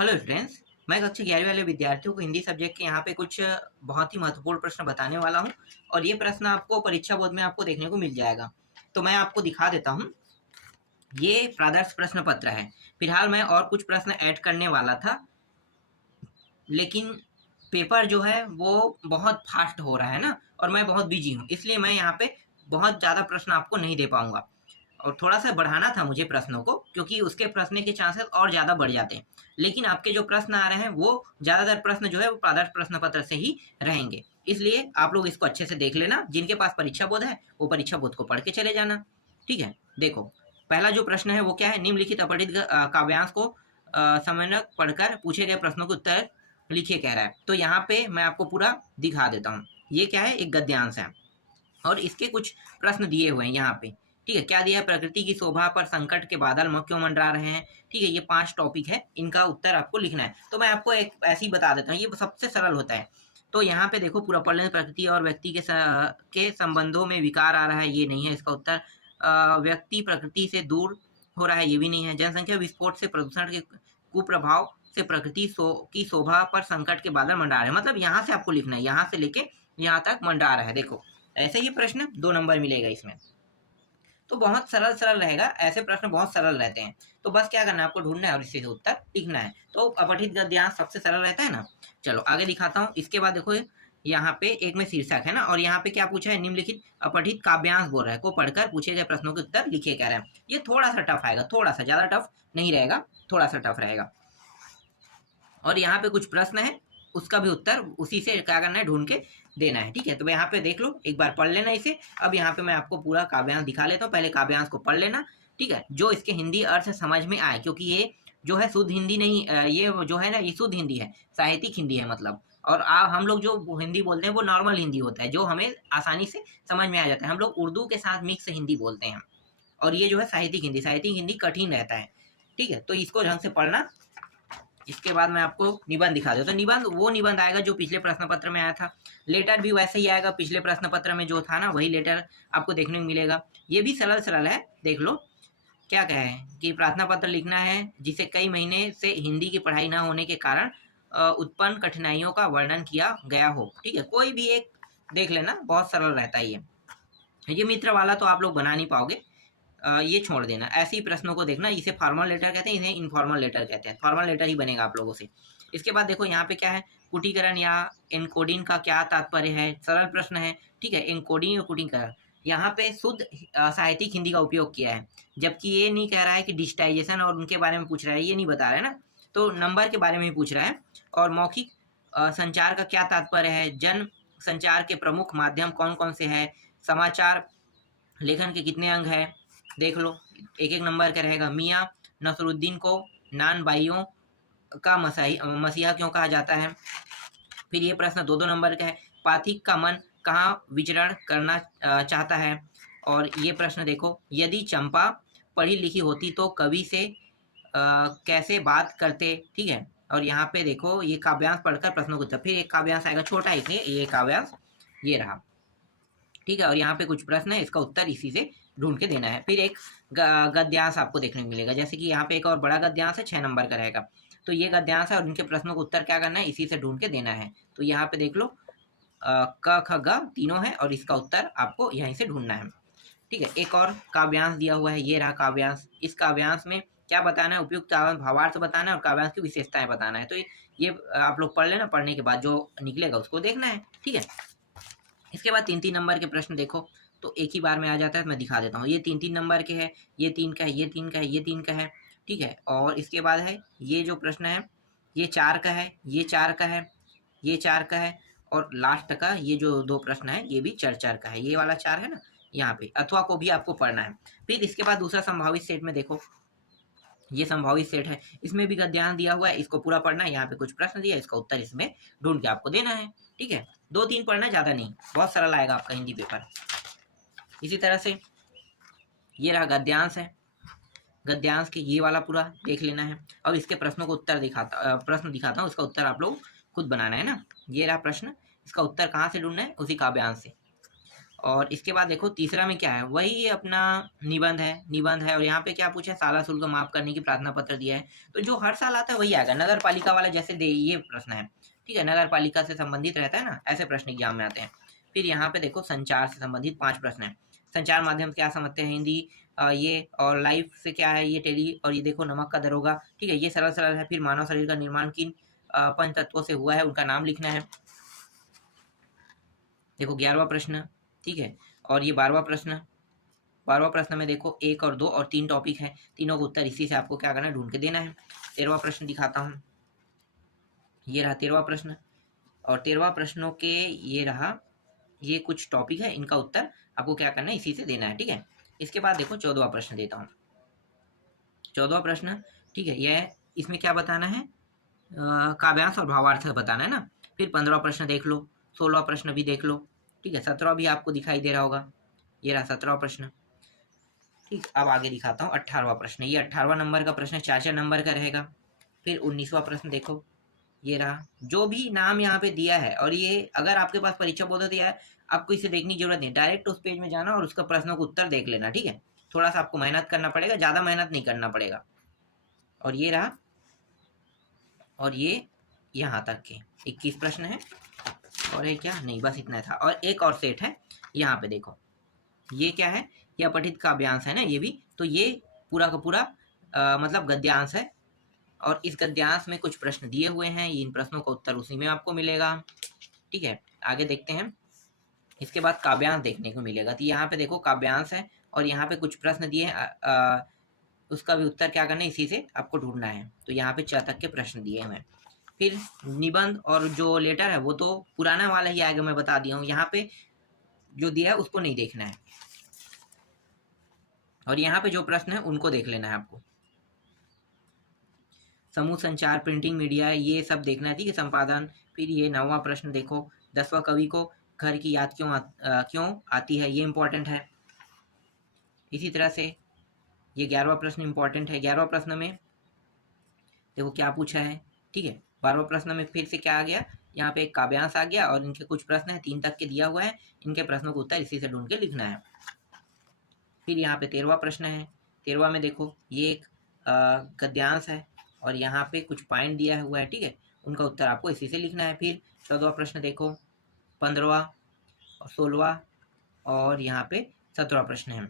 Hello friends. मैं कक्षा 11वीं वाले विद्यार्थियों को हिंदी सब्जेक्ट के यहाँ पे कुछ बहुत ही महत्वपूर्ण प्रश्न बताने वाला हूँ और ये प्रश्न आपको परीक्षा बोर्ड में आपको देखने को मिल जाएगा। तो मैं आपको दिखा देता हूँ। ये प्रादर्श प्रश्न पत्र है। फिलहाल मैं और कुछ प्रश्न ऐड करने वाला था, लेकिन पेपर जो है वो बहुत फास्ट हो रहा है ना, और मैं बहुत बिजी हूँ, इसलिए मैं यहाँ पे बहुत ज़्यादा प्रश्न आपको नहीं दे पाऊंगा। और थोड़ा सा बढ़ाना था मुझे प्रश्नों को, क्योंकि उसके प्रश्न के चांसेस और ज़्यादा बढ़ जाते हैं। लेकिन आपके जो प्रश्न आ रहे हैं वो ज़्यादातर प्रश्न जो है वो प्रादर्श प्रश्न पत्र से ही रहेंगे, इसलिए आप लोग इसको अच्छे से देख लेना। जिनके पास परीक्षा बोध है वो परीक्षा बोध को पढ़ के चले जाना। ठीक है, देखो पहला जो प्रश्न है वो क्या है, निम्नलिखित अपठित काव्यांश को समन्वयक पढ़कर पूछे गए प्रश्नों के उत्तर लिखिए कह रहा है। तो यहाँ पे मैं आपको पूरा दिखा देता हूँ। ये क्या है, एक गद्यांश है और इसके कुछ प्रश्न दिए हुए हैं यहाँ पे। ठीक है, क्या दिया है, प्रकृति की शोभा पर संकट के बादल क्यों मंडरा रहे हैं। ठीक है, ये 5 टॉपिक है, इनका उत्तर आपको लिखना है। तो मैं आपको एक ऐसे ही बता देता हूँ, ये सबसे सरल होता है। तो यहाँ पे देखो पूरा पढ़ लें। प्रकृति और व्यक्ति के संबंधों में विकार आ रहा है, ये नहीं है इसका उत्तर। व्यक्ति प्रकृति से दूर हो रहा है, ये भी नहीं है। जनसंख्या विस्फोट से प्रदूषण के कुप्रभाव से प्रकृति की शोभा पर संकट के बादल मंडरा रहे हैं, मतलब यहाँ से आपको लिखना है, यहाँ से लेके यहाँ तक मंडरा रहा है। देखो ऐसे ही प्रश्न 2 नंबर मिलेगा इसमें। तो बहुत सरल सरल रहेगा, ऐसे प्रश्न बहुत सरल रहते हैं। तो बस क्या करना है, आपको ढूंढना है और इससे उत्तर लिखना है। तो अपठित गद्यांश सबसे सरल रहता है ना। चलो आगे दिखाता हूँ। इसके बाद देखो यहाँ पे एक में शीर्षक है ना, और यहाँ पे क्या पूछा है, निम्नलिखित अपठित काव्यांश बोल रहा है को पढ़कर पूछे गए प्रश्नों के उत्तर लिखिए कह रहे हैं। ये थोड़ा सा टफ आएगा, थोड़ा सा, ज्यादा टफ नहीं रहेगा, थोड़ा सा टफ रहेगा। और यहाँ पे कुछ प्रश्न है, उसका भी उत्तर उसी से क्या करना है, ढूंढ के देना है। ठीक है, तो यहाँ पे देख लो, एक बार पढ़ लेना इसे। अब यहाँ पे मैं आपको पूरा काव्यांश दिखा लेता हूँ, पहले काव्यांश को पढ़ लेना। ठीक है, जो इसके हिंदी अर्थ समझ में आए, क्योंकि ये जो है शुद्ध हिंदी नहीं, ये जो है ना ये शुद्ध हिंदी है, साहित्यिक हिंदी है मतलब। और हम लोग जो हिंदी बोलते हैं वो नॉर्मल हिंदी होता है, जो हमें आसानी से समझ में आ जाता है। हम लोग उर्दू के साथ मिक्स हिंदी बोलते हैं, और ये जो है साहित्यिक हिंदी कठिन रहता है। ठीक है, तो इसको ढंग से पढ़ना। इसके बाद मैं आपको निबंध दिखा देता हूँ। निबंध वो निबंध आएगा जो पिछले प्रश्न पत्र में आया था। लेटर भी वैसे ही आएगा, पिछले प्रश्न पत्र में जो था ना वही लेटर आपको देखने को मिलेगा। ये भी सरल सरल है, देख लो। क्या कहे कि प्रार्थना पत्र लिखना है जिसे कई महीने से हिंदी की पढ़ाई न होने के कारण उत्पन्न कठिनाइयों का वर्णन किया गया हो। ठीक है, कोई भी एक देख लेना, बहुत सरल रहता है ये मित्र वाला तो आप लोग बना नहीं पाओगे, ये छोड़ देना। ऐसे ही प्रश्नों को देखना, इसे फॉर्मल लेटर कहते हैं, इन्हें इनफॉर्मल लेटर कहते हैं। फॉर्मल लेटर ही बनेगा आप लोगों से। इसके बाद देखो यहाँ पे क्या है, कुटीकरण या एनकोडिंग का क्या तात्पर्य है, सरल प्रश्न है। ठीक है, एनकोडिंग और कुटीकरण, यहाँ पे शुद्ध साहित्यिक हिंदी का उपयोग किया है, जबकि ये नहीं कह रहा है कि डिजिटाइजेशन और उनके बारे में पूछ रहा है, ये नहीं बता रहा है ना। तो नंबर के बारे में ही पूछ रहा है। और मौखिक संचार का क्या तात्पर्य है, जन संचार के प्रमुख माध्यम कौन कौन से है, समाचार लेखन के कितने अंग है, देख लो। एक एक नंबर का रहेगा। मियाँ नसरुद्दीन को नान भाइयों का मसीहा क्यों कहा जाता है। फिर ये प्रश्न 2-2 नंबर का है। पाठक का मन कहाँ विचरण करना चाहता है। और ये प्रश्न देखो, यदि चंपा पढ़ी लिखी होती तो कवि से कैसे बात करते। ठीक है, और यहाँ पे देखो ये काव्यांश पढ़कर प्रश्नों को उत्तर। फिर एक काव्यांश आएगा छोटा, इसलिए ये काव्यांश ये रहा। ठीक है, और यहाँ पे कुछ प्रश्न है, इसका उत्तर इसी से ढूंढ के देना है। फिर एक गद्यांश आपको देखने को मिलेगा, जैसे कि यहाँ पे एक और बड़ा गद्यांश है, 6 नंबर का रहेगा। तो ये गद्यांश है और इनके प्रश्नों को उत्तर क्या करना है, इसी से ढूंढ के देना है। तो यहाँ पे देख लो, क ख ग तीनों है और इसका उत्तर आपको यहीं से ढूंढना है। ठीक है, एक और काव्यांश दिया हुआ है, ये रहा काव्यांश। इस काव्यांश में क्या बताना है, उपयुक्त भावार्थ बताना है और काव्यांश की विशेषताएं बताना है। तो ये आप लोग पढ़ लेना, पढ़ने के बाद जो निकलेगा उसको देखना है। ठीक है, इसके बाद 3-3 नंबर के प्रश्न देखो, तो एक ही बार में आ जाता है, तो मैं दिखा देता हूँ। ये 3-3 नंबर के हैं, ये 3 का है, ये 3 का है, ये 3 का है। ठीक है, और इसके बाद है ये जो प्रश्न है, ये 4 का है, ये 4 का है, ये 4 का है, और लास्ट का ये जो 2 प्रश्न है ये भी 4-4 का है। ये वाला 4 है ना, यहाँ पे अथवा को भी आपको पढ़ना है। फिर इसके बाद दूसरा संभावित सेट में देखो, ये संभावित सेट है, इसमें भी गद्यांश दिया हुआ है, इसको पूरा पढ़ना है। यहाँ पे कुछ प्रश्न दिया है, इसका उत्तर इसमें ढूंढ के आपको देना है। ठीक है, 2-3 पढ़ना, ज़्यादा नहीं, बहुत सरल आएगा आपका हिंदी पेपर। इसी तरह से ये रहा गद्यांश है, गद्यांश के ये वाला पूरा देख लेना है। अब इसके प्रश्नों को उत्तर प्रश्न दिखाता हूँ, इसका उत्तर आप लोग खुद बनाना है ना। ये रहा प्रश्न, इसका उत्तर कहाँ से ढूंढना है, उसी काव्यांश से। और इसके बाद देखो तीसरा में क्या है, वही अपना निबंध है और यहाँ पे क्या पूछा है, साला शुल्क माफ करने की प्रार्थना पत्र दिया है। तो जो हर साल आता है वही आएगा, नगर पालिका वाला जैसे दे ये प्रश्न है, ठीक है, नगर पालिका से संबंधित रहता है ना, ऐसे प्रश्न एग्जाम में आते हैं। फिर यहाँ पे देखो संचार से संबंधित 5 प्रश्न है। संचार माध्यम क्या समझते हैं, हिंदी, ये और लाइफ से क्या है, ये टेली, और ये देखो नमक का दरोगा, ठीक है, ये सरल सरल है। फिर मानव शरीर का निर्माण किन पंच तत्वों से हुआ है, उनका नाम लिखना है। देखो 11वां प्रश्न, ठीक है, और ये 12वां प्रश्न में देखो 1 और 2 और 3 टॉपिक है, तीनों का उत्तर इसी से आपको क्या करना है, ढूंढ के देना है। 13वां प्रश्न दिखाता हूँ, ये रहा 13वां प्रश्न, और 13वां प्रश्नों के ये रहा, ये कुछ टॉपिक है, इनका उत्तर आपको क्या करना है, इसी से देना है, ठीक है। इसके बाद देखो 14वां प्रश्न देता हूँ। 14वां प्रश्न, ठीक है, यह इसमें क्या बताना है, काव्यांश और भावार्थ बताना है ना। फिर 15वां प्रश्न देख लो, 16वां प्रश्न भी देख लो, ठीक है, 17वां भी आपको दिखाई दे रहा होगा, ये रहा 17वां प्रश्न। ठीक, अब आगे दिखाता हूँ 18वां प्रश्न, ये 18वां नंबर का प्रश्न 4 नंबर का रहेगा। फिर 19वां प्रश्न देखो, ये रहा, जो भी नाम यहाँ पे दिया है, और ये अगर आपके पास परीक्षा बोध दिया है, आपको इसे देखने की जरूरत नहीं, डायरेक्ट उस पेज में जाना और उसका प्रश्नों का उत्तर देख लेना, ठीक है। थोड़ा सा आपको मेहनत करना पड़ेगा, ज़्यादा मेहनत नहीं करना पड़ेगा। और ये रहा, और ये यहाँ तक के 21 प्रश्न है, और एक क्या नहीं, बस इतना था। और एक और सेट है, यहाँ पे देखो, ये क्या है, यह पठित काव्यांश है ना, ये भी, तो ये पूरा का पूरा मतलब गद्यांश है, और इस गद्यांश में कुछ प्रश्न दिए हुए हैं, इन प्रश्नों का उत्तर उसी में आपको मिलेगा, ठीक है। आगे देखते हैं, इसके बाद काव्यांश देखने को मिलेगा, तो यहाँ पे देखो काव्यांश है, और यहाँ पे कुछ प्रश्न दिए हैं, उसका भी उत्तर क्या करना है, इसी से आपको ढूंढना है। तो यहाँ पे 4 तक के प्रश्न दिए हुए हैं। फिर निबंध और जो लेटर है वो तो पुराना वाला ही आएगा, मैं बता दिया हूँ, यहाँ पे जो दिया है उसको नहीं देखना है, और यहाँ पे जो प्रश्न है उनको देख लेना है आपको। समूह संचार, प्रिंटिंग मीडिया, ये सब देखना है, ठीक है, संपादन। फिर ये 9वां प्रश्न देखो, 10वां कवि को घर की याद क्यों आती है, ये इंपॉर्टेंट है। इसी तरह से ये 11वां प्रश्न इंपॉर्टेंट है। 11वां प्रश्न में देखो क्या पूछा है, ठीक है। 12वां प्रश्न में फिर से क्या आ गया, यहाँ पे एक काव्यांश आ गया, और इनके कुछ प्रश्न है, 3 तक के दिया हुआ है, इनके प्रश्नों का उत्तर इसी से ढूंढ के लिखना है। फिर यहाँ पे 13वां प्रश्न है, 13वां में देखो ये एक गद्यांश है, और यहाँ पे कुछ पॉइंट दिया हुआ है, ठीक है, उनका उत्तर आपको इसी से लिखना है। फिर 14वां प्रश्न देखो, 15वां और 16वां, और यहाँ पे 17वां प्रश्न है,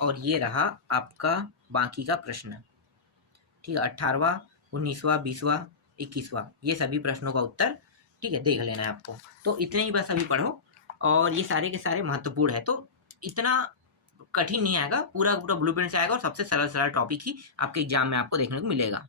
और ये रहा आपका बाकी का प्रश्न, ठीक है, 18वां, 19वां, 20वां, 21वां, ये सभी प्रश्नों का उत्तर, ठीक है, देख लेना है आपको। तो इतने ही बस अभी पढ़ो, और ये सारे के सारे महत्वपूर्ण है, तो इतना कठिन नहीं आएगा, पूरा पूरा ब्लूप्रिंट से आएगा, और सबसे सरल सरल टॉपिक ही आपके एग्जाम में आपको देखने को मिलेगा।